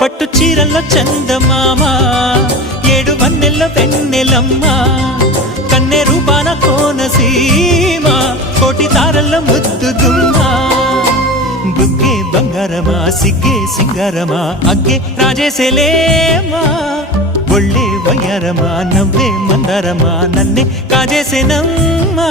పట్టు చీరల్లో చందమామ ఏడు వన్నెల్లో వెన్నెలమ్మ కన్నె రూపాన కోనసీమ కోటి తారల్లో ముద్దు గుమ్మ బుగ్గే బంగారమా సిగ్గే సింగారమా అగ్గే రాజేసేలేమా ఒళ్ళే వయ్యారమా నవ్వే మందారమా నన్నే కాజేసేనమ్మా